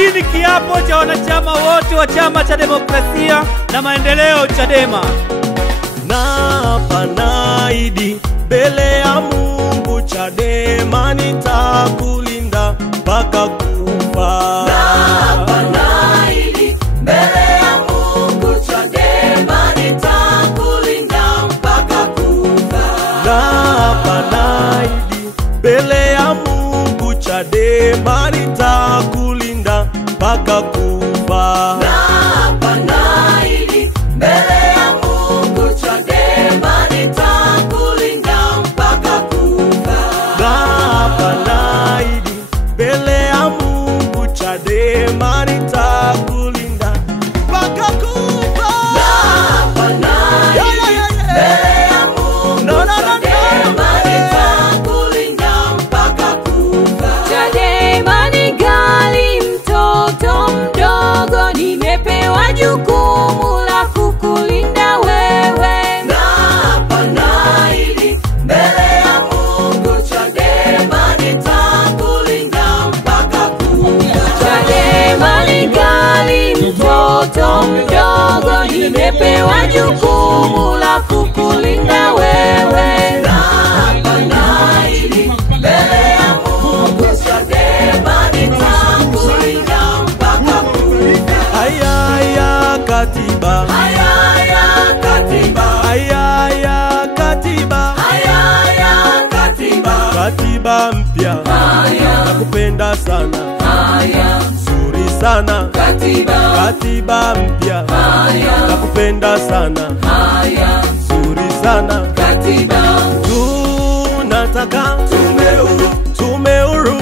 Hiki ni kiapo cha wanachama wote wa Chama cha Demokrasia na Maendeleo Chadema. Naapa naahidi mbele ya Mungu Chadema nitakulinda mpaka kufa. Naapa naahidi mbele ya Mungu Chadema nitakulinda mpaka kufa. Naapa naahidi mbele ya Mungu Chadema nitakulinda mpaka kufa. Naapa naahidi mbele ya Mungu Chadema nitakulinda mpaka kufa. Naapa naahidi mbele ya Mungu Chadema nitakulinda mpaka kufa. Naapa naahidi mbele ya Mungu Chadema nitakulinda mpaka kufa. Chadema ni gali mtoto mdogo, nimepewa jukumu la kukulinda wewe. Naapa naahidi mbele ya Mungu Chadema nitakulinda mpaka kufa. Chadema ni gali mtoto mdogo, nimepewa jukumu la kukulinda wewe. Naapa naahidi mbele ya Mungu Chadema nitakulinda mpaka kufa. Haya katiba, Haya katiba, haya katiba, haya katiba, katiba mpya nakupenda sana, nzuri sana katiba mpya nakupenda sana, nzuri sana katiba. tunataka tume huru